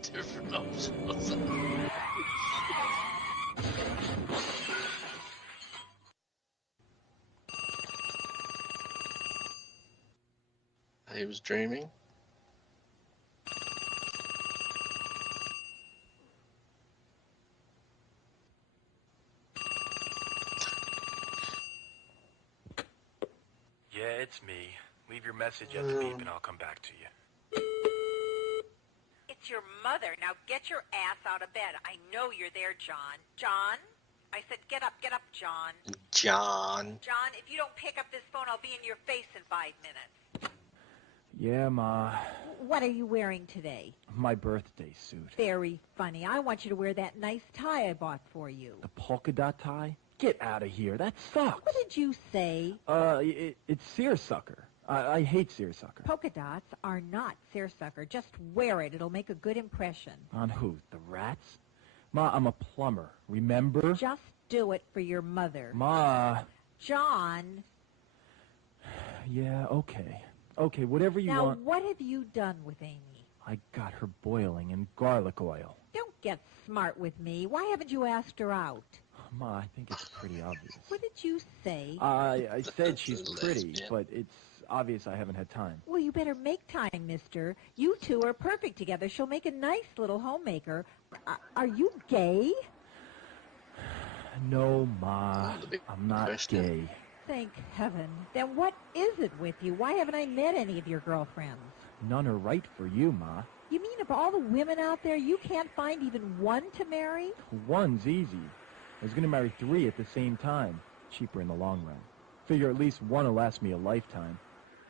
different options. He was dreaming. Yeah, it's me. Leave your message at the beep and I'll come back to you. It's your mother. Now get your ass out of bed. I know you're there, John. John? I said get up, John. John. John, if you don't pick up this phone, I'll be in your face in 5 minutes. Yeah, Ma. What are you wearing today? My birthday suit. Very funny. I want you to wear that nice tie I bought for you. The polka dot tie? Get out of here. That sucks. What did you say? It's seersucker. I hate seersucker. Polka dots are not seersucker. Just wear it. It'll make a good impression. On who? The rats? Ma, I'm a plumber. Remember? Just do it for your mother. Ma. John. Yeah, okay. Okay, whatever you want. Now, what have you done with Amy? I got her boiling in garlic oil. Don't get smart with me. Why haven't you asked her out? Ma, I think it's pretty obvious. What did you say? I said she's pretty, but it's obvious I haven't had time. Well, you better make time, mister. You two are perfect together. She'll make a nice little homemaker. Are you gay? No, Ma. I'm not gay. Thank heaven. Then what is it with you? Why haven't I met any of your girlfriends? None are right for you, Ma. You mean of all the women out there, you can't find even one to marry? One's easy. I was going to marry 3 at the same time. Cheaper in the long run. Figure at least one will last me a lifetime.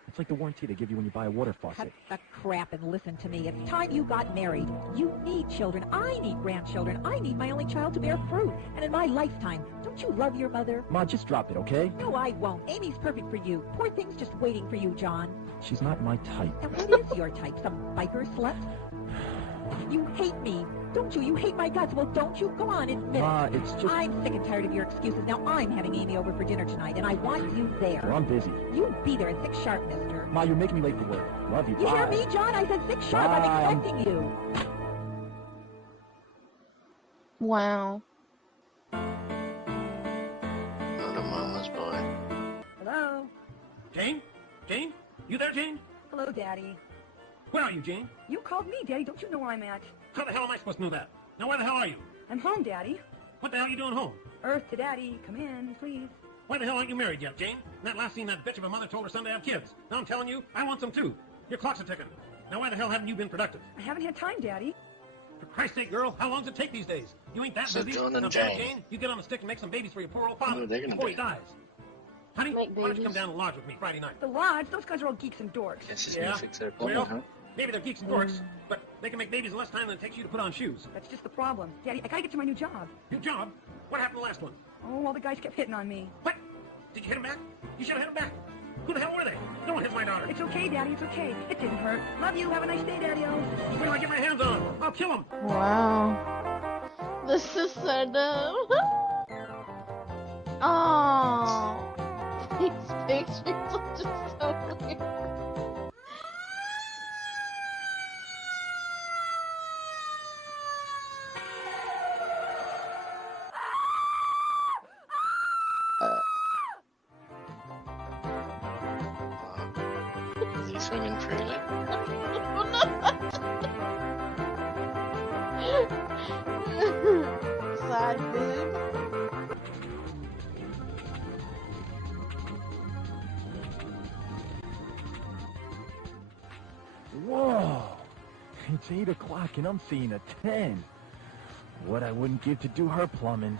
It's like the warranty they give you when you buy a water faucet. Cut the crap and listen to me. It's time you got married. You need children. I need grandchildren. I need my only child to bear fruit. And in my lifetime, don't you love your mother? Ma, just drop it, okay? No, I won't. Amy's perfect for you. Poor thing's just waiting for you, John. She's not my type. And what is your type? Some biker slut? You hate me. Don't you? You hate my guts. Well, don't you? Go on, admit it. Ma, it's just... I'm sick and tired of your excuses. Now I'm having Amy over for dinner tonight, and I want you there. Well, I'm busy. You be there at 6 sharp, mister. Ma, you're making me late for work. Love you. You Bye. hear me, John? I said 6 sharp. Bye. I'm expecting you. Wow. Not a mama's boy. Hello? Jane? Jane? You there, Jane? Hello, Daddy. Where are you, Jane? You called me, Daddy. Don't you know where I'm at? How the hell am I supposed to know that? Now, where the hell are you? I'm home, Daddy. What the hell are you doing home? Earth to Daddy. Come in, please. Why the hell aren't you married yet, Jane? That last scene that bitch of a mother told her son to have kids. Now I'm telling you, I want some too. Your clock's a ticking. Now why the hell haven't you been productive? I haven't had time, Daddy. For Christ's sake, girl, how long does it take these days? You ain't that So busy. John and Now, Jane. Jane, you get on a stick and make some babies for your poor old father What are they gonna before do? he dies. Honey, Make why don't you babies? come down and lodge with me Friday night? The Lodge, those guys are all geeks and dorks. Guess he's Yeah? gonna fix their plumbing, Well, huh? maybe they're geeks and dorks, but they can make babies in less time than it takes you to put on shoes. That's just the problem. Daddy, I gotta get to my new job. New job? What happened to the last one? Oh, all the guys kept hitting on me. What? Did you hit him back? You should have hit him back. Who the hell were they? No one hits my daughter. It's okay, Daddy, it's okay. It didn't hurt. Love you. Have a nice day, Daddy-o. What do I get my hands on? I'll kill him. Wow. This is so dumb. Oh. These pictures are just so weird. Is he swinging freely? Side boob. Whoa. It's 8 o'clock and I'm seeing a 10. What I wouldn't give to do her plumbing.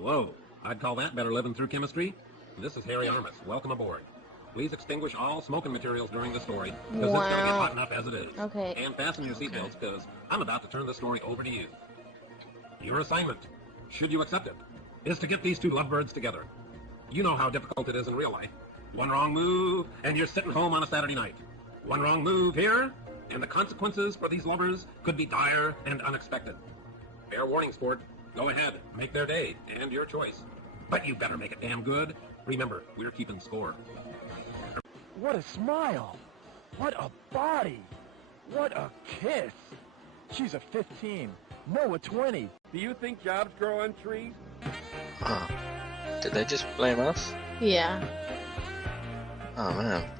Whoa, I'd call that better living through chemistry. This is Harry Armis. Welcome aboard. Please extinguish all smoking materials during the story, because it's going to get Wow. hot enough as it is. Okay. And fasten your seatbelts, because I'm about to turn the story over to you. Your assignment, should you accept it, is to get these two lovebirds together. You know how difficult it is in real life. One wrong move, and you're sitting home on a Saturday night. One wrong move here, and the consequences for these lovers could be dire and unexpected. Fair warning, sport. Go ahead, make their day, and your choice. But you better make it damn good. Remember, we're keeping score. What a smile! What a body! What a kiss! She's a 15. No, a 20. Do you think jobs grow on trees? Oh. Did they just blame us? Yeah. Oh man.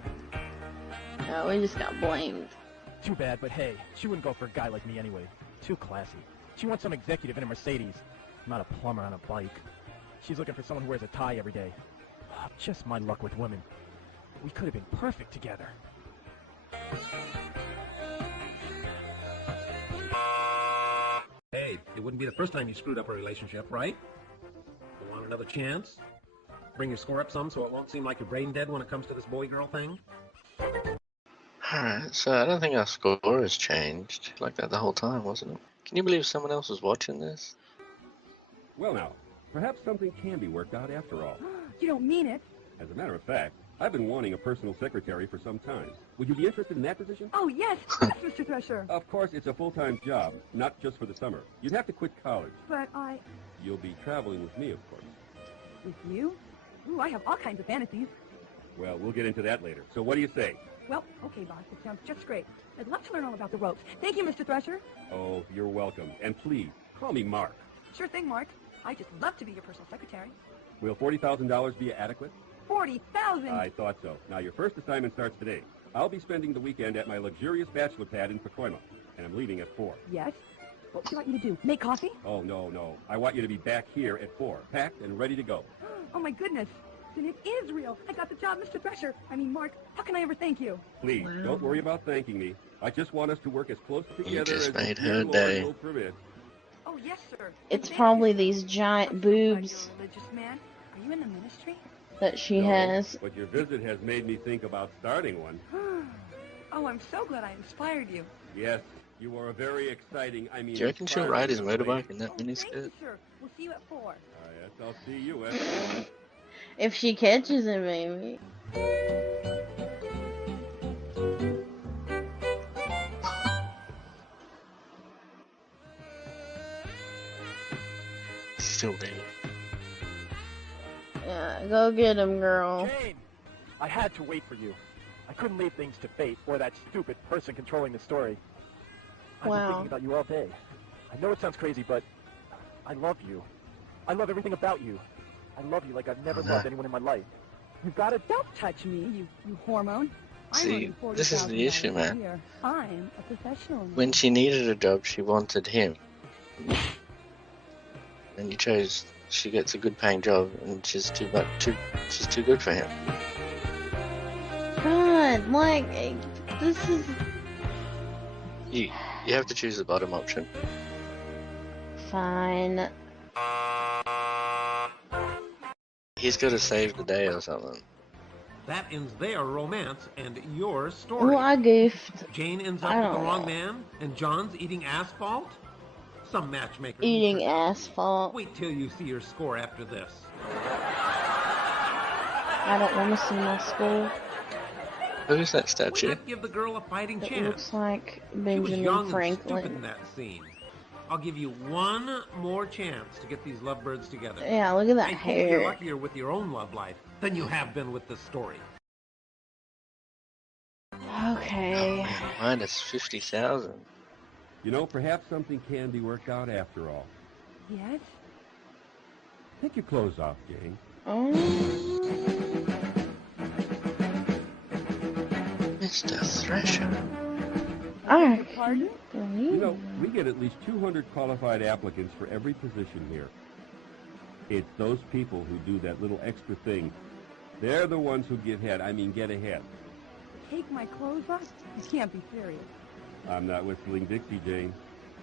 No, we just got blamed. Too bad, but hey, she wouldn't go for a guy like me anyway. Too classy. She wants some executive in a Mercedes, not a plumber on a bike. She's looking for someone who wears a tie every day. Just my luck with women. We could have been perfect together. Hey, it wouldn't be the first time you screwed up a relationship, right? You want another chance? Bring your score up some so it won't seem like you're brain dead when it comes to this boy-girl thing? Alright, so I don't think our score has changed. Like that the whole time, wasn't it? Can you believe someone else was watching this? Well now, perhaps something can be worked out after all. You don't mean it. As a matter of fact, I've been wanting a personal secretary for some time. Would you be interested in that position? Oh, yes, yes, Mr. Thresher. Of course, it's a full-time job, not just for the summer. You'd have to quit college. But I... You'll be traveling with me, of course. With you? Ooh, I have all kinds of fantasies. Well, we'll get into that later. So what do you say? Well, okay, boss, it sounds just great. I'd love to learn all about the ropes. Thank you, Mr. Thresher. Oh, you're welcome. And please, call me Mark. Sure thing, Mark. I just love to be your personal secretary. Will $40,000 be adequate? 40,000! I thought so. Now, your first assignment starts today. I'll be spending the weekend at my luxurious bachelor pad in Pacoima, and I'm leaving at 4. Yes? What would you like me to do? Make coffee? Oh, no. I want you to be back here at 4, packed and ready to go. Oh, my goodness. Then it is real. I got the job, Mr. Thresher. I mean, Mark, how can I ever thank you? Please, don't worry about thanking me. I just want us to work as close together just as made the her Lord day. will permit. Oh, yes, sir. It's Thank probably you. these giant Are you boobs a religious man? Are you in the ministry? that she No, has. But your visit has made me think about starting one. Oh, I'm so glad I inspired you. Yes, you are a very exciting, I mean... Do you reckon she'll inspiring ride his young lady. motorbike in that Oh, thank you, miniskirt? sir. We'll see you at 4. Yes, I'll see you at 4. If she catches it, maybe. Still there. Yeah, go get him, girl. Jane! I had to wait for you. I couldn't leave things to fate or that stupid person controlling the story. I've been Wow. thinking about you all day. I know it sounds crazy, but I love you. I love everything about you. I love you like I've never loved anyone in my life. You've got it. Don't touch me, you hormone. See, I'm this is the issue, man. Here. I'm a professional. When she needed a job, she wanted him. And you chose, she gets a good paying job, and she's too good for him. God, like, this is... You have to choose the bottom option. Fine. He's got to save the day or something. That ends their romance and your story. Ooh, I goofed. Jane ends I up with the don't wrong know. man, and John's eating asphalt? Some matchmaker. Eating asphalt. Wait till you see your score after this. I don't want to see my school. Who's that Wouldn't statue? that give the girl a fighting It chance? looks like She was Benjamin young and stupid in Franklin. that scene. I'll give you one more chance to get these lovebirds together. Yeah, look at that I hope you're hair. luckier with your own love life than you have been with this story. Okay. Minus 50,000. You know, perhaps something can be worked out after all. Yes? Take your clothes off, Jane. Oh. Mr. Thresher. I Pardon? can't You believe know, we get at least 200 qualified applicants for every position here. It's those people who do that little extra thing. They're the ones who get ahead. Take my clothes off? You can't be serious. I'm not whistling Dixie, Jane.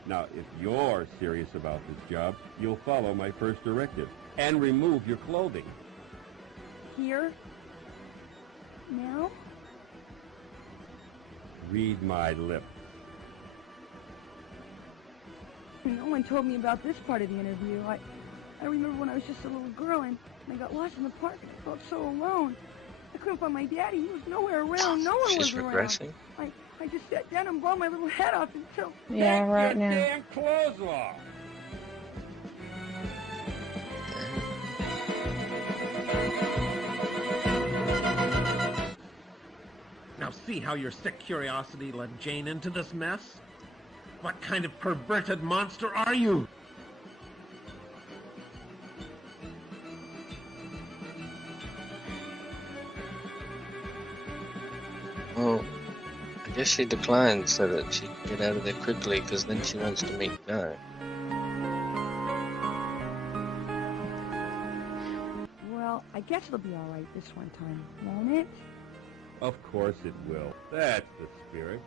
Now, if you're serious about this job, you'll follow my first directive and remove your clothing. Here? Now? Read my lips. No one told me about this part of the interview. I remember when I was just a little girl and I got lost in the park and I felt so alone. I couldn't find my daddy. He was nowhere around. No one She's was regressing. around. I just sat down and bawled my little head off until... Yeah, right Take now. your damn clothes off! see how your sick curiosity led Jane into this mess? What kind of perverted monster are you? Well, I guess she declined so that she can get out of there quickly, because then she wants to meet Guy. Well, I guess it'll be all right this one time, won't it? Of course it will. That's the spirit.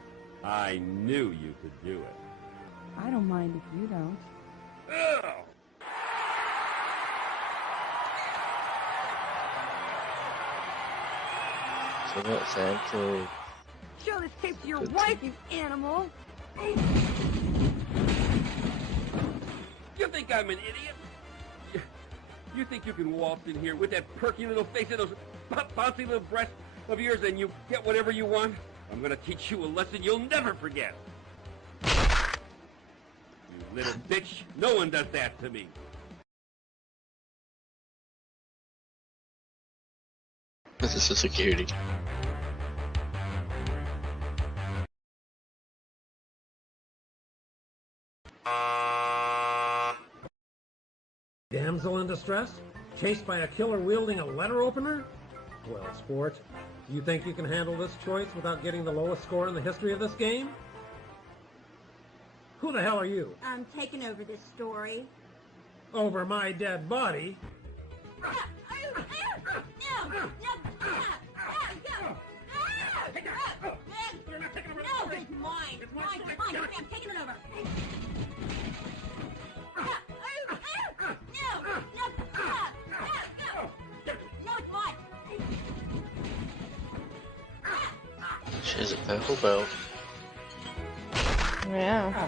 I knew you could do it. I don't mind if you don't. Ugh! So what's that? Show this tape to your Good. wife, you animal! You think I'm an idiot? You think you can waltz in here with that perky little face and those bouncy little breasts of yours and you get whatever you want? I'm gonna teach you a lesson you'll never forget. You little bitch. No one does that to me. This is a security. Damsel in distress? Chased by a killer wielding a letter opener? Well, sport, do you think you can handle this choice without getting the lowest score in the history of this game? Who the hell are you? I'm taking over this story. Over my dead body? No, it's mine. It's mine. I'm taking it over. No, it's mine. She has a purple belt. Yeah.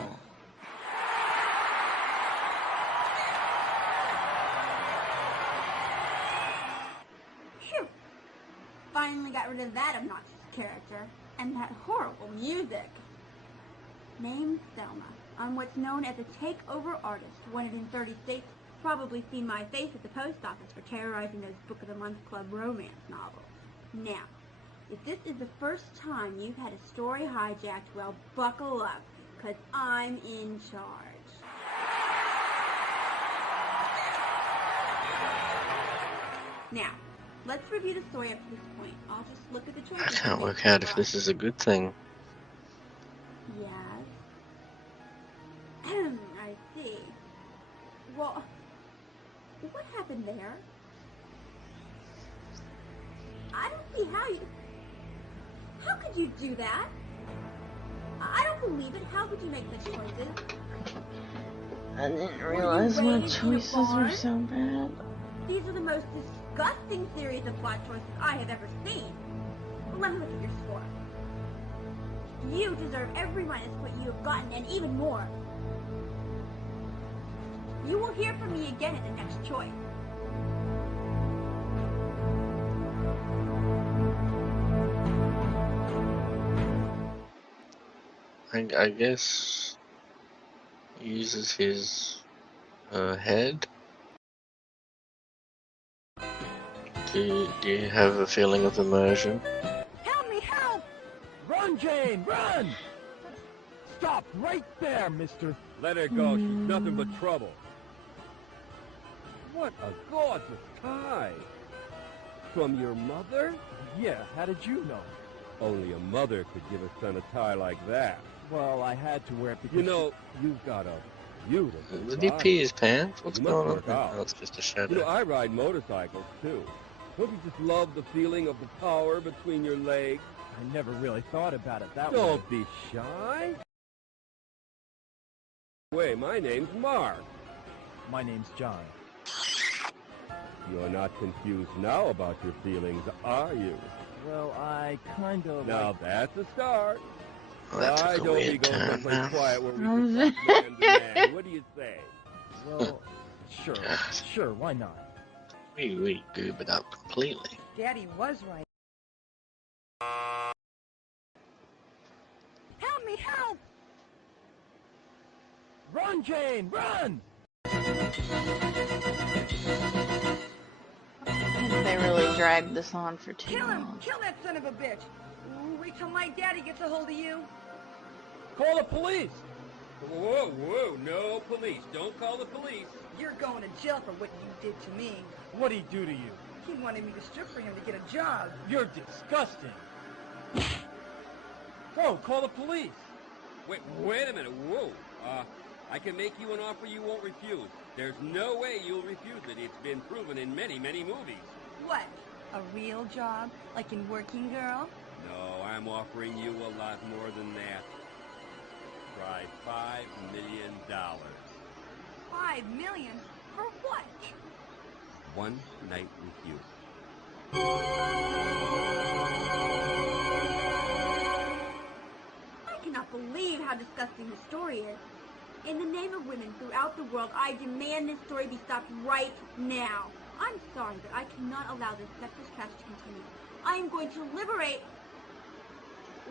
Phew. Finally got rid of that obnoxious character. And that horrible music. Name's Selma. I'm what's known as a takeover artist, wanted in 30 states. Probably seen my face at the post office for terrorizing those Book of the Month Club romance novels. Now, if this is the first time you've had a story hijacked, well, buckle up, because I'm in charge. Now, let's review the story up to this point. I'll just look at the I choices. can't work out if this is a good thing. Yes. I see. Well, what happened there? I don't see how you... How could you do that? I don't believe it. How could you make such choices? I didn't realize my choices were so bad. These are the most disgusting series of plot choices I have ever seen. Let me look at your score. You deserve every minus what you have gotten, and even more. You will hear from me again at the next choice. I guess he uses his head. Do you have a feeling of immersion? Help me, help! Run, Jane, run! Stop right there, mister. Let her go. She's nothing but trouble. What a gorgeous tie. From your mother? Yeah, how did you know? Only a mother could give a son a tie like that. Well, I had to wear it because... You know, you've got a beautiful Did he tie. pee his pants? What's You must going on? work out. Oh, it's just a shadow. You know, I ride motorcycles, too. Don't you just love the feeling of the power between your legs? I never really thought about it that way. Don't be shy. Wait, my name's Mark. My name's John. You're not confused now about your feelings, are you? Well, I kind of... Now that's a start. Well, that Why took a don't we weird go turn. someplace quiet where we can talk man to man? What do you say? Well, sure, why not? We goob it up completely. Daddy was right. Help me, help! Run, Jane, run! They really dragged this on for too Kill him! long. Kill that son of a bitch! wait till my daddy gets a hold of you. Call the police! Whoa, whoa, no police. Don't call the police. You're going to jail for what you did to me. What'd he do to you? He wanted me to strip for him to get a job. You're disgusting. Whoa, call the police! Wait a minute. Whoa. I can make you an offer you won't refuse. There's no way you'll refuse it. It's been proven in many, many movies. What? A real job? Like in Working Girl? No, I'm offering you a lot more than that. Try $5 million. $5 million? For what? One night with you. I cannot believe how disgusting this story is. In the name of women throughout the world, I demand this story be stopped right now. I'm sorry, but I cannot allow this sexist trash to continue. I am going to liberate...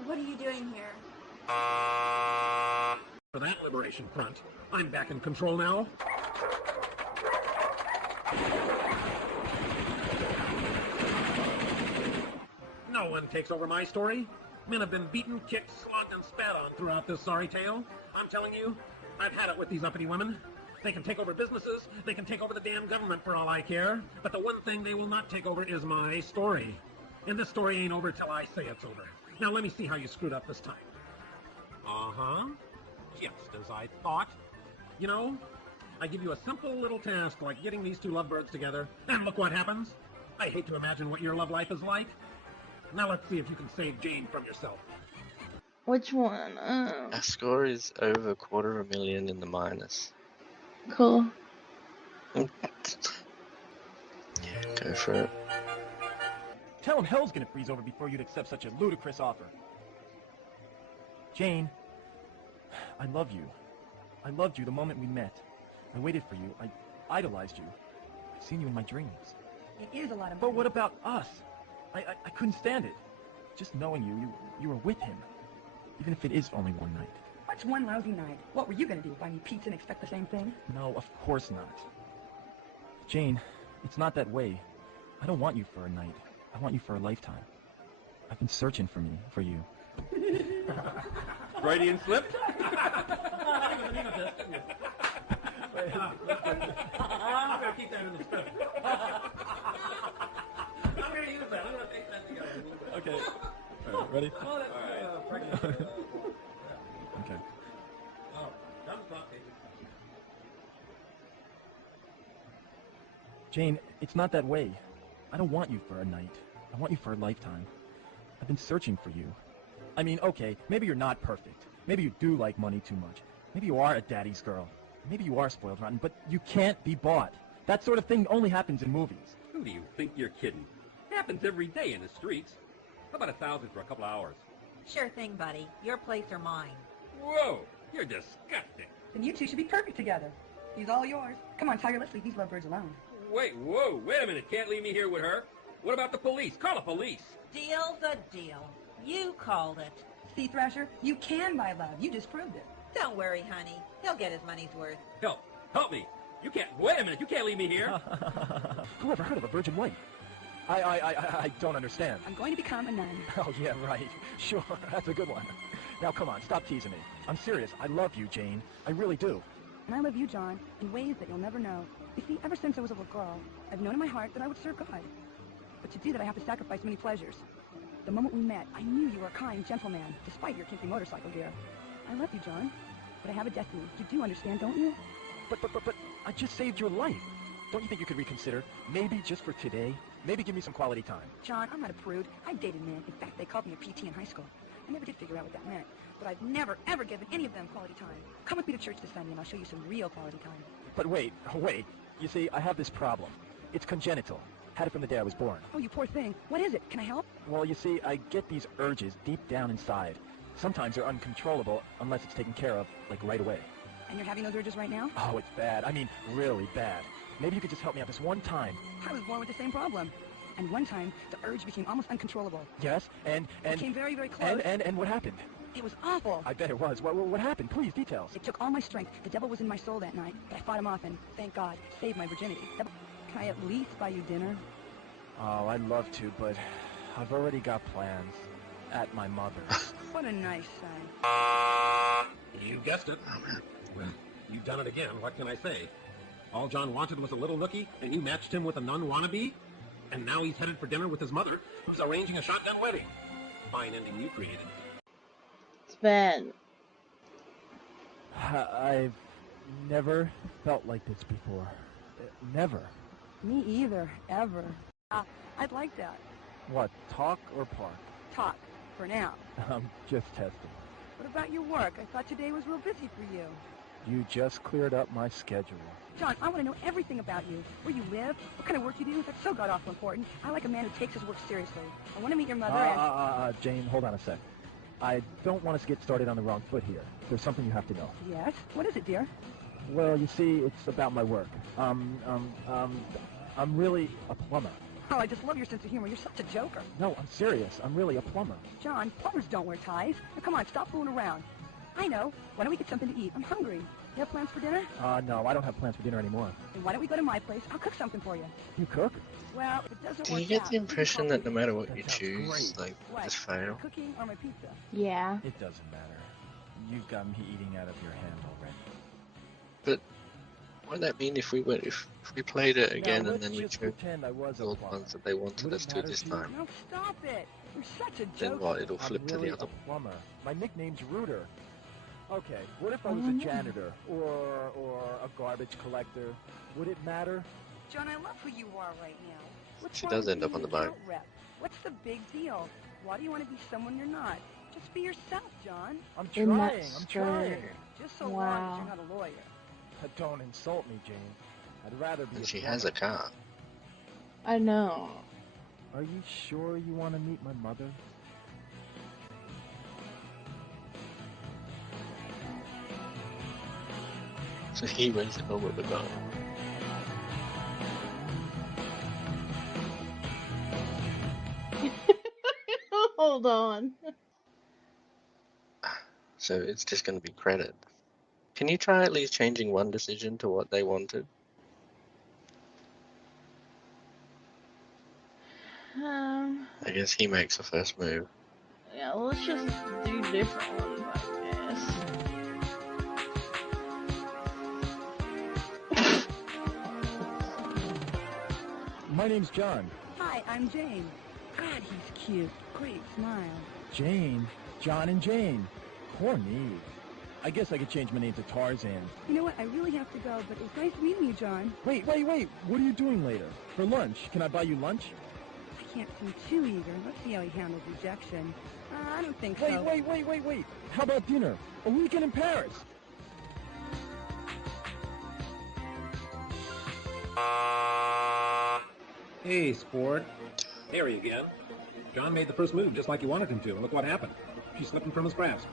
What are you doing here? For that liberation front, I'm back in control now. No one takes over my story. Men have been beaten, kicked, slogged, and spat on throughout this sorry tale. I'm telling you, I've had it with these uppity women. They can take over businesses, they can take over the damn government for all I care, but the one thing they will not take over is my story. And this story ain't over till I say it's over. Now let me see how you screwed up this time. Uh-huh. Just as I thought. You know, I give you a simple little task like getting these two lovebirds together, and look what happens. I hate to imagine what your love life is like. Now let's see if you can save Jane from yourself. Which one? Our score is over $250,000 in the minus. Cool. Yeah, go for it. Tell him hell's gonna freeze over before you'd accept such a ludicrous offer. Jane, I love you. I loved you the moment we met. I waited for you. I idolized you. I've seen you in my dreams. It is a lot of money. But what about us? I couldn't stand it. Just knowing you were with him. Even if it is only one night. What's one lousy night? What were you going to do? Buy me pizza and expect the same thing? No, of course not. Jane, it's not that way. I don't want you for a night. I want you for a lifetime. I've been searching for you. Freudian slip? I'm gonna keep that in the script. I'm gonna use that. I'm gonna take that together a little bit. Okay. All right, ready? Oh, that's Okay. Oh, that was not taken. Jane, it's not that way. I don't want you for a night. I want you for a lifetime. I've been searching for you. I mean, okay, maybe you're not perfect. Maybe you do like money too much. Maybe you are a daddy's girl. Maybe you are spoiled rotten, but you can't be bought. That sort of thing only happens in movies. Who do you think you're kidding? Happens every day in the streets. How about $1,000 for a couple hours? Sure thing, buddy. Your place or mine. Whoa, you're disgusting. Then you two should be perfect together. He's all yours. Come on, Tiger, let's leave these lovebirds alone. Wait a minute. Can't leave me here with her. What about the police? Call the police. Deal's a deal. You called it. See, Thrasher, you can buy love. You just proved it. Don't worry, honey. He'll get his money's worth. Help me. You can't, wait a minute. You can't leave me here. Who ever heard of a virgin wife? I don't understand. I'm going to become a nun. Oh, yeah, right. Sure, that's a good one. Now, come on, stop teasing me. I'm serious. I love you, Jane. I really do. And I love you, John, in ways that you'll never know. You see, ever since I was a little girl, I've known in my heart that I would serve God. But to do that, I have to sacrifice many pleasures. The moment we met, I knew you were a kind gentleman, despite your kimpy motorcycle gear. I love you, John, but I have a destiny. You do understand, don't you? But I just saved your life. Don't you think you could reconsider? Maybe just for today? Maybe give me some quality time. John, I'm not a prude. I've dated men. In fact, they called me a PT in high school. I never did figure out what that meant. But I've never, ever given any of them quality time. Come with me to church this Sunday and I'll show you some real quality time. But wait. You see, I have this problem. It's congenital. Had it from the day I was born. Oh, you poor thing. What is it? Can I help? Well, you see, I get these urges deep down inside. Sometimes they're uncontrollable unless it's taken care of, like right away. And you're having those urges right now? Oh, it's bad. I mean, really bad. Maybe you could just help me out this one time. I was born with the same problem. And one time, the urge became almost uncontrollable. Yes, and... It came very, very close. And what happened? It was awful. I bet it was. What happened? Please, details. It took all my strength. The devil was in my soul that night, but I fought him off and, thank God, saved my virginity. Can I at least buy you dinner? Oh, I'd love to, but I've already got plans. at my mother. What a nice son. You guessed it. Well, you've done it again. What can I say? All John wanted was a little nookie, and you matched him with a nun wannabe? And now he's headed for dinner with his mother, who's arranging a shotgun wedding. Fine ending you created. It's bad. I've never felt like this before. Never. Me either, ever. I'd like that. What, talk or park? Talk, for now. I'm just testing. What about your work? I thought today was real busy for you. You just cleared up my schedule. John, I want to know everything about you. Where you live, what kind of work you do. That's so god-awful important. I like a man who takes his work seriously. I want to meet your mother and... Jane, hold on a sec. I don't want us to get started on the wrong foot here. There's something you have to know. Yes? What is it, dear? Well, you see, it's about my work. I'm really a plumber. Oh, I just love your sense of humor. You're such a joker. No, I'm serious. I'm really a plumber. John, plumbers don't wear ties. Now, come on, stop fooling around. I know. Why don't we get something to eat? I'm hungry. You have plans for dinner? No, I don't have plans for dinner anymore. Then why don't we go to my place? I'll cook something for you. You cook? Well, if it doesn't Do work you get out, the impression that no matter what That you sounds choose, great. like, What? just fail? Cooking or my pizza? Yeah. It doesn't matter. You've got me eating out of your hand already. But what would that mean if we played it again Now, and then we let's just chose pretend I was the a old plumber. ones that they wanted Would us it to matter this to you? time? No, stop it. You're such a Then joker. what? It'll flip I'm to really the other a plumber. My nickname's Rooter. Okay, what if I Oh, was a no. janitor or a garbage collector? Would it matter? John, I love who you are right now. What's She wrong does with end up being on the an boat. account rep? What's the big deal? Why do you want to be someone you're not? Just be yourself, John. I'm In trying. that I'm trying. skirt. Just so long Wow. as you're not a lawyer. Don't insult me, Jane. I'd rather be And a she plumber. has a car. I know. Are you sure you want to meet my mother? So he went home with the gun. Hold on. So it's just going to be credit. Can you try at least changing one decision to what they wanted? I guess he makes the first move. Yeah, let's just do different ones, I guess. My name's John. Hi, I'm Jane. God, he's cute. Great smile. Jane? John and Jane. Poor me. I guess I could change my name to Tarzan. You know what? I really have to go, but it was nice meeting you, John. Wait. What are you doing later? For lunch? Can I buy you lunch? I can't seem too eager. Let's see how he handles rejection. I don't think so. Wait. How about dinner? A weekend in Paris. Hey, sport. Harry again. John made the first move just like he wanted him to, and look what happened. She slipped him from his grasp.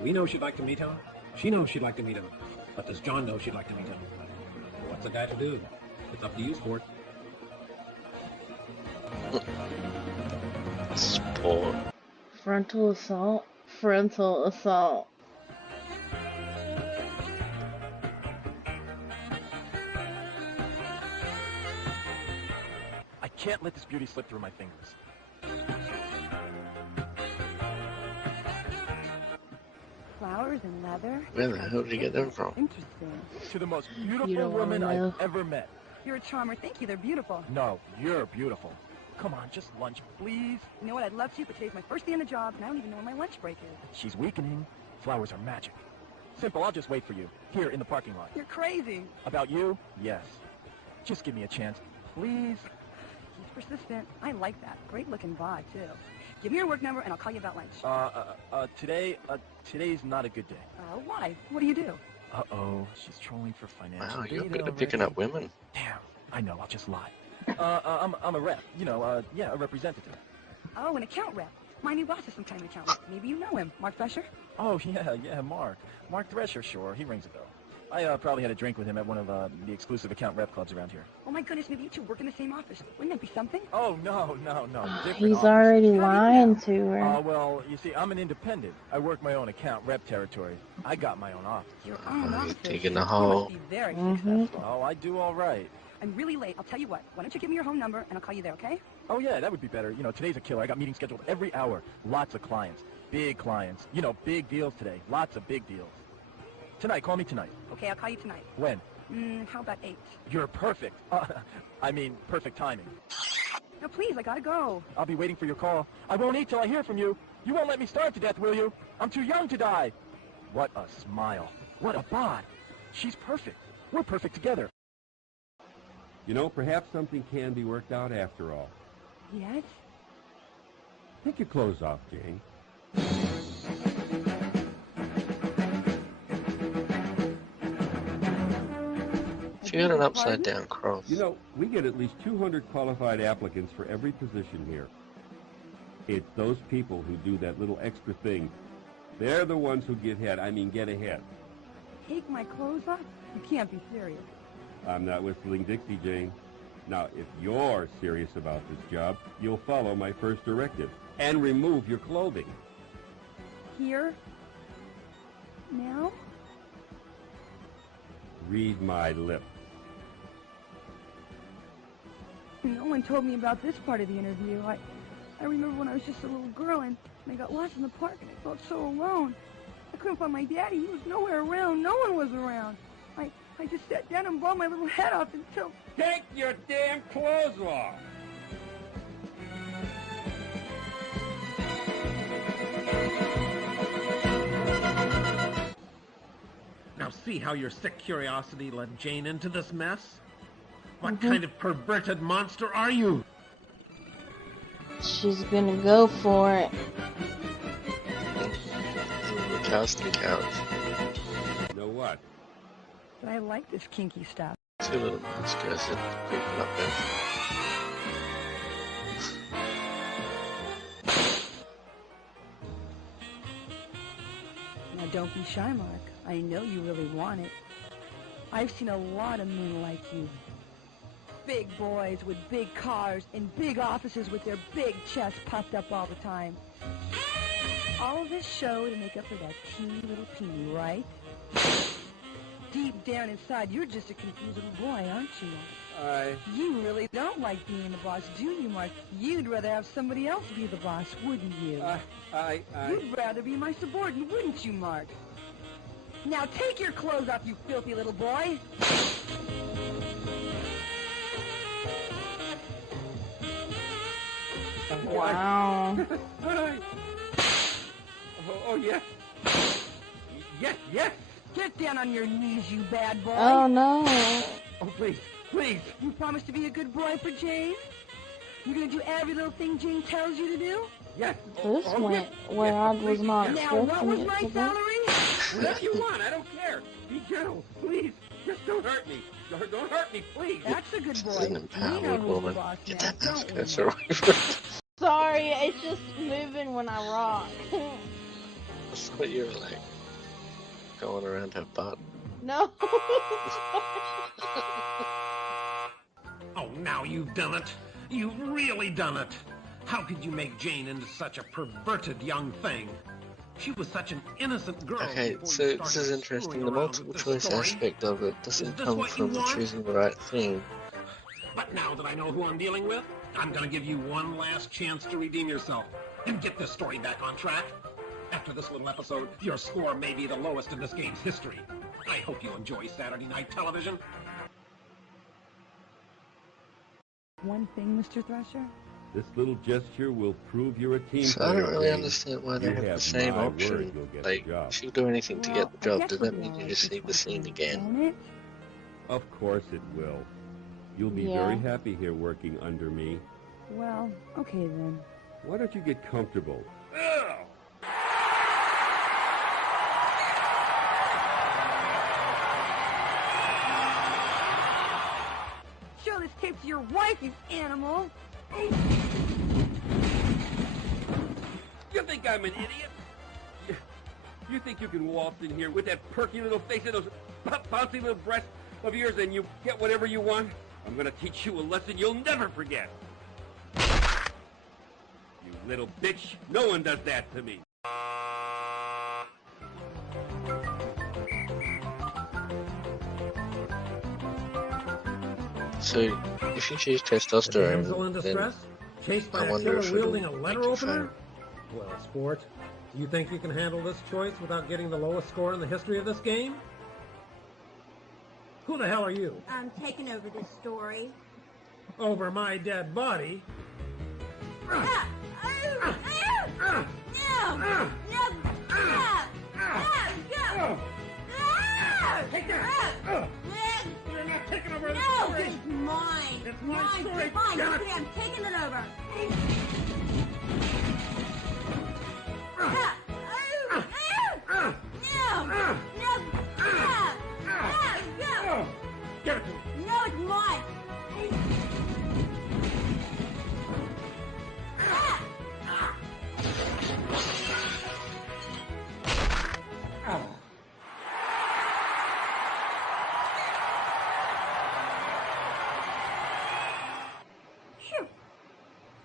We know she'd like to meet him. She knows she'd like to meet him. But does John know she'd like to meet him? What's a guy to do? It's up to you, sport. Sport. Frontal assault? Frontal assault. I can't let this beauty slip through my fingers. Flowers and leather? Where the hell did you get them from? Interesting. To the most You beautiful don't woman wanna know. I've ever met. You're a charmer. Thank you. They're beautiful. No, you're beautiful. Come on, just lunch, please. You know what? I'd love to, but today's my first day on the job, and I don't even know when my lunch break is. She's weakening. Flowers are magic. Simple, I'll just wait for you. Here, in the parking lot. You're crazy. About you? Yes. Just give me a chance, please. He's persistent. I like that. Great looking bod, too. Give me your work number, and I'll call you about lunch. Today's not a good day. Why? What do you do? Uh-oh, she's trolling for financial Wow, you're data good at picking already. up women. Damn, I know, I'll just lie. I'm a rep, a representative. Oh, an account rep. My new boss is some kind of accountant. Maybe you know him. Mark Thresher? Oh, yeah, Mark. Mark Thresher, sure, he rings a bell. I probably had a drink with him at one of the exclusive account rep clubs around here. Oh my goodness, maybe you two work in the same office. Wouldn't that be something? Oh, no. different He's office. already How lying do to her. Well, you see, I'm an independent. I work my own account rep territory. I got my own office. Your Oh, own you're office. digging the You hole. must be very Mhm. successful. Oh, I do all right. I'm really late. I'll tell you what. Why don't you give me your home number, and I'll call you there, okay? Oh, yeah, that would be better. You know, today's a killer. I got meetings scheduled every hour. Lots of clients. Big clients. You know, big deals today. Lots of big deals. Tonight, call me tonight. Okay, I'll call you tonight. When? How about 8? You're perfect. I mean, perfect timing. No, please, I gotta go. I'll be waiting for your call. I won't eat till I hear from you. You won't let me starve to death, will you? I'm too young to die. What a smile. What a bod. She's perfect. We're perfect together. You know, perhaps something can be worked out after all. Yes? Take your clothes off, Jane. She had an upside down cross. You know, we get at least 200 qualified applicants for every position here. It's those people who do that little extra thing. They're the ones who get ahead. Take my clothes off? You can't be serious. I'm not whistling Dixie, Jane. Now, if you're serious about this job, you'll follow my first directive and remove your clothing. Here? Now? Read my lips. No one told me about this part of the interview. I remember when I was just a little girl and I got lost in the park and I felt so alone. I couldn't find my daddy. He was nowhere around. No one was around. I just sat down and blew my little head off until... Take your damn clothes off! Now see how your sick curiosity led Jane into this mess? What kind of perverted monster are you? She's gonna go for it. The casting couch. You know what? But I like this kinky stuff. Two little monsters creeping up there. Now don't be shy, Mark. I know you really want it. I've seen a lot of men like you. Big boys with big cars in big offices with their big chests puffed up all the time. All of this show to make up for that teeny little teeny, right? Deep down inside, you're just a confused little boy, aren't you? You really don't like being the boss, do you, Mark? You'd rather have somebody else be the boss, wouldn't you? You'd rather be my subordinate, wouldn't you, Mark? Now take your clothes off, you filthy little boy! Wow. Oh, yes. Yes. Get down on your knees, you bad boy! Oh no. Oh, please. You promise to be a good boy for Jane? You're gonna do every little thing Jane tells you to do? Yes. This went where I was not Now, what was expecting it my to go. salary? Whatever you want, I don't care. Be gentle, please. Just don't hurt me. Don't hurt me, please. That's a good She's boy. an We know empowered who's the woman. boss Get now, that don't we, mascara Mark? away from her. Sorry, it's just moving when I rock. I thought you were like going around her butt. No. Oh, now you've done it. You've really done it. How could you make Jane into such a perverted young thing? She was such an innocent girl. Okay, before so you this started is interesting. screwing The around multiple with this choice story. aspect of it doesn't this come what you from want? choosing the right thing. But now that I know who I'm dealing with, I'm going to give you one last chance to redeem yourself and get this story back on track. After this little episode, your score may be the lowest in this game's history. I hope you enjoy Saturday night television. One thing, Mr. Thresher? This little gesture will prove you're a team So player. I don't really Jane. understand why they You have the have same my option. word you'll get the Like, job. she'll do anything to get the Well, I job. guess Does we'll that be mean you honest, just it's see the one scene thing, again? won't it? Of course it will. You'll be Yeah. very happy here working under me. Well, okay then. Why don't you get comfortable? Show this tape to your wife, you animal! You think I'm an idiot? You think you can waltz in here with that perky little face and those bouncy little breasts of yours and you get whatever you want? I'm gonna teach you a lesson you'll never forget. You little bitch. No one does that to me. So, if you choose A damsel in testosterone, then distress? Chased by I a wonder killer if wielding a it'll letter make you opener? fail. Well, sport, do you think you can handle this choice without getting the lowest score in the history of this game? Who the hell are you? I'm taking over this story. Over my dead body? Ah! Oh! Ah! No! No! Ah! Ah! Go! Ah! Take that! Ah! You're not taking over the No! story! It's mine! It's my Mine! story, Fine! damn it. Okay, I'm taking it over! Ah! Oh! Ah! No! No! Ah! Ah! Go! Give it to me! No, it's mine! Ah! Phew.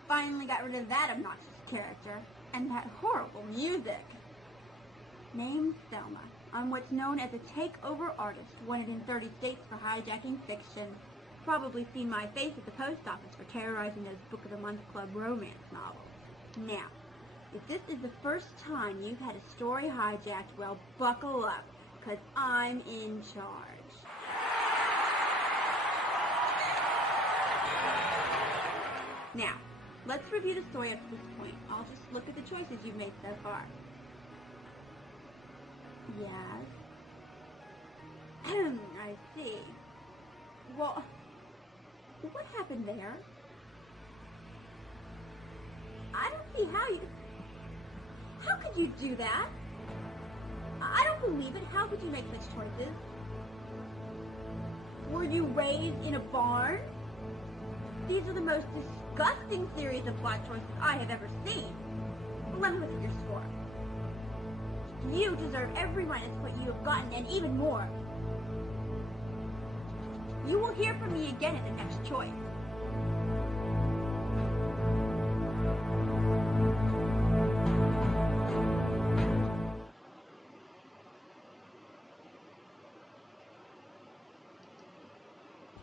Finally got rid of that obnoxious character. And that horrible music. Named Thelma. I'm what's known as a takeover artist, wanted in 30 states for hijacking fiction. Probably seen my face at the post office for terrorizing those Book of the Month Club romance novels. Now, if this is the first time you've had a story hijacked, well, buckle up, because I'm in charge. Now, let's review the story up to this point. I'll just look at the choices you've made so far. Yes. I see. Well, what happened there? I don't see how you... How could you do that? I don't believe it. How could you make such choices? Were you raised in a barn? These are the most disgusting series of plot choices I have ever seen. Let me look at your score. You deserve every minus what you have gotten, and even more. You will hear from me again at the next choice.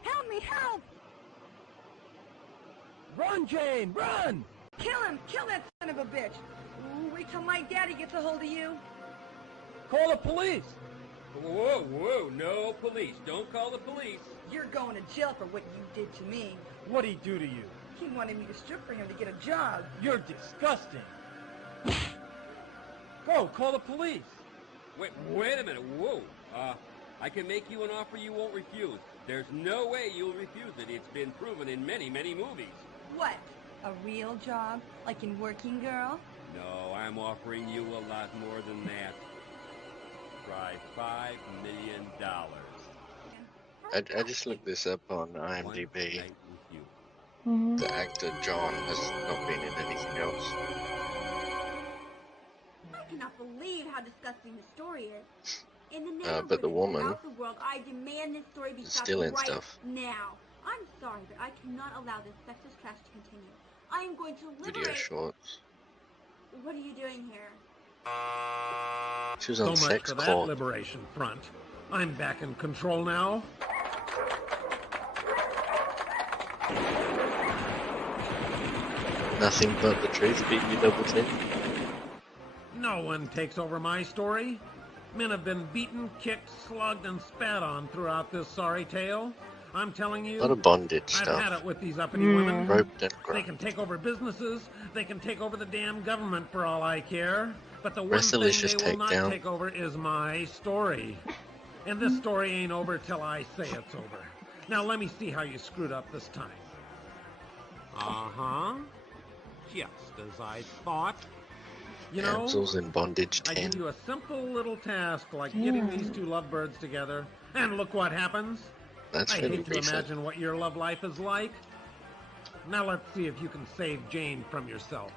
Help me, help! Run, Jane, run! Kill him! Kill that son of a bitch! Ooh, wait till my daddy gets a hold of you. Call the police! Whoa, whoa, no police. Don't call the police. You're going to jail for what you did to me. What'd he do to you? He wanted me to strip for him to get a job. You're disgusting. Go, call the police. Wait a minute. Whoa. I can make you an offer you won't refuse. There's no way you'll refuse it. It's been proven in many, many movies. What? A real job? Like in Working Girl? No, I'm offering you a lot more than that. Try $5 million. I just looked this up on IMDb. One night with you. The actor John has not been in anything else. I cannot believe how disgusting the story is. In the name of But the women woman throughout the world, I demand this story be is stopped still in right stuff. now. I'm sorry, but I cannot allow this sexist trash to continue. I am going to liberate... Video shorts. What are you doing here? She was So on much Sex for that Court. liberation front. I'm back in control now. Nothing but the truth, beat you double chin. No one takes over my story. Men have been beaten, kicked, slugged, and spat on throughout this sorry tale. I'm telling you, A lot of bondage I've stuff. had it with these uppity women. Roped and They ground. can take over businesses. They can take over the damn government for all I care. But the one thing Resolutions they will not takedown. take over is my story. And this story ain't over till I say it's over. Now let me see how you screwed up this time. Uh-huh. Just as I thought. You know, Damsels in Bondage I 10. give you a simple little task like getting these two lovebirds together, and look what happens. That's I really hate to recent. imagine what your love life is like. Now let's see if you can save Jane from yourself.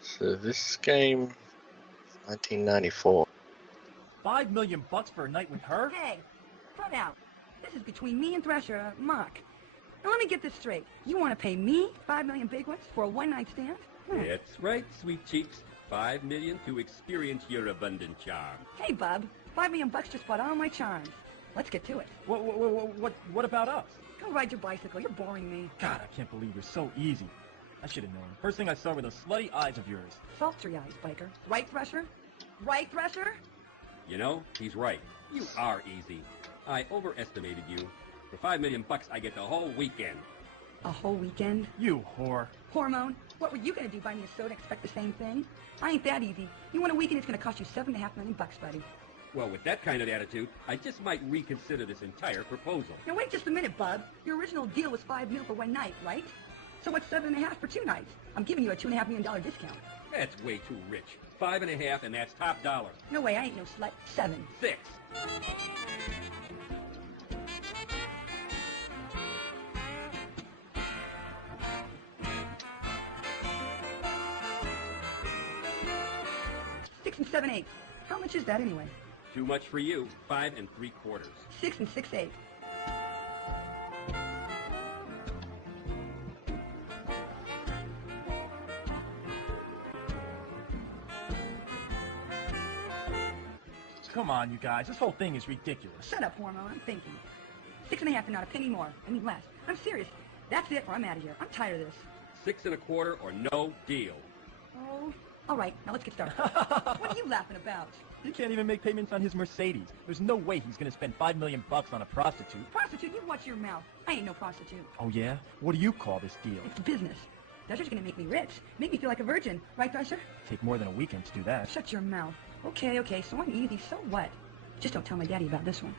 So this game, 1994. $5 million for a night with her? Hey, cut out. This is between me and Thresher, Mark. Now let me get this straight. You want to pay me $5 million big ones for a one-night stand? That's right, sweet cheeks. $5 million to experience your abundant charm. Hey, bub. $5 million just bought all my charms. Let's get to it. What about us? Go ride your bicycle. You're boring me. God, I can't believe you're so easy. I should have known. First thing I saw were those slutty eyes of yours. Sultry eyes, biker. Right, Thresher? Right, Thresher? You know, he's right. You are easy. I overestimated you. For $5 million, I get the whole weekend. A whole weekend? You whore. Hormone? What were you going to do, buy me a soda and expect the same thing? I ain't that easy. You want a weekend, it's going to cost you $7.5 million, buddy. Well, with that kind of attitude, I just might reconsider this entire proposal. Now, wait just a minute, bub. Your original deal was $5 million for one night, right? So what's $7.5 for 2 nights? I'm giving you a $2.5 million discount. That's way too rich. 5.5, and that's top dollar. No way, I ain't no slut. 7. 6. $6 and 7/8. How much is that anyway? Too much for you. 5 3/4. 6 and 6/8. Come on, you guys. This whole thing is ridiculous. Shut up, Hormone. I'm thinking. 6.5 and not a penny more. I mean less. I'm serious. That's it or I'm out of here. I'm tired of this. 6 1/4 or no deal. Oh, all right. Now let's get started. What are you laughing about? He can't even make payments on his Mercedes. There's no way he's going to spend $5 million on a prostitute. Prostitute? You watch your mouth. I ain't no prostitute. Oh, yeah? What do you call this deal? It's business. Thresher's going to make me rich. Make me feel like a virgin. Right, Thresher? Take more than a weekend to do that. Shut your mouth. Okay, so I'm easy. So what? Just don't tell my daddy about this one.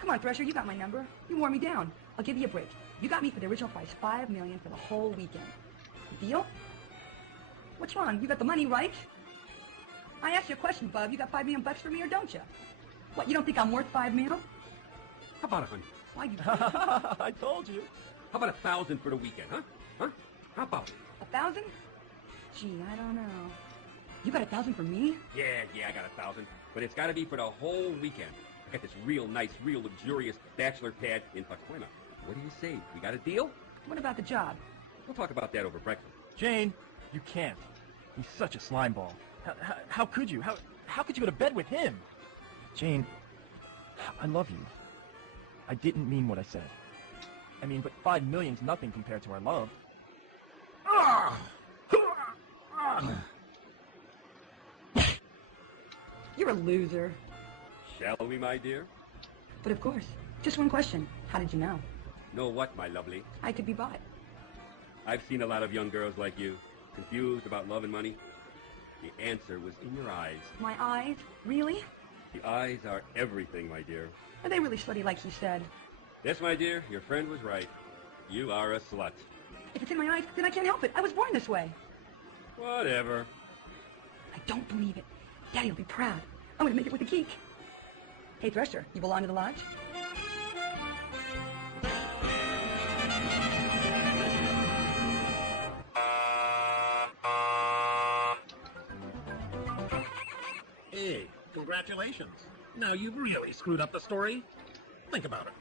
Come on, Thresher, you got my number. You wore me down. I'll give you a break. You got me for the original price, $5 million for the whole weekend. Deal? What's wrong? You got the money, right? I asked you a question, bub. You got $5 million for me or don't you? What, you don't think I'm worth $5 million? How about it, honey? Why, you... I told you. How about $1,000 for the weekend, huh? Huh? How about it? 1,000? Gee, I don't know. You got 1,000 for me? Yeah, I got 1,000. But it's got to be for the whole weekend. I got this real nice, real luxurious bachelor pad in Pacoima. What do you say? You got a deal? What about the job? We'll talk about that over breakfast. Jane, you can't. He's such a slimeball. How could you? How could you go to bed with him? Jane, I love you. I didn't mean what I said. I mean, but $5 million's nothing compared to our love. You're a loser. Shall we, my dear? But of course. Just one question. How did you know? Know what, my lovely? I could be bought. I've seen a lot of young girls like you, confused about love and money. The answer was in your eyes. My eyes? Really? The eyes are everything, my dear. Are they really slutty like you said? Yes, my dear, your friend was right. You are a slut. If it's in my eyes, then I can't help it. I was born this way. Whatever. I don't believe it. Daddy'll be proud. I'm gonna make it with a geek. Hey, Thresher, you belong to the lodge? Hey, congratulations. Now you've really screwed up the story. Think about it.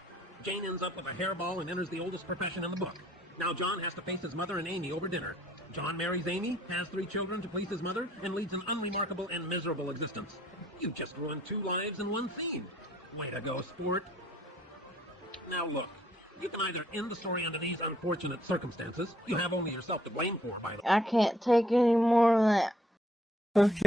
Jane ends up with a hairball and enters the oldest profession in the book. Now John has to face his mother and Amy over dinner. John marries Amy, has 3 children to please his mother, and leads an unremarkable and miserable existence. You just ruined 2 lives in one scene. Way to go, sport. Now look, you can either end the story under these unfortunate circumstances. You have only yourself to blame for, by the way. I can't take any more of that. Okay.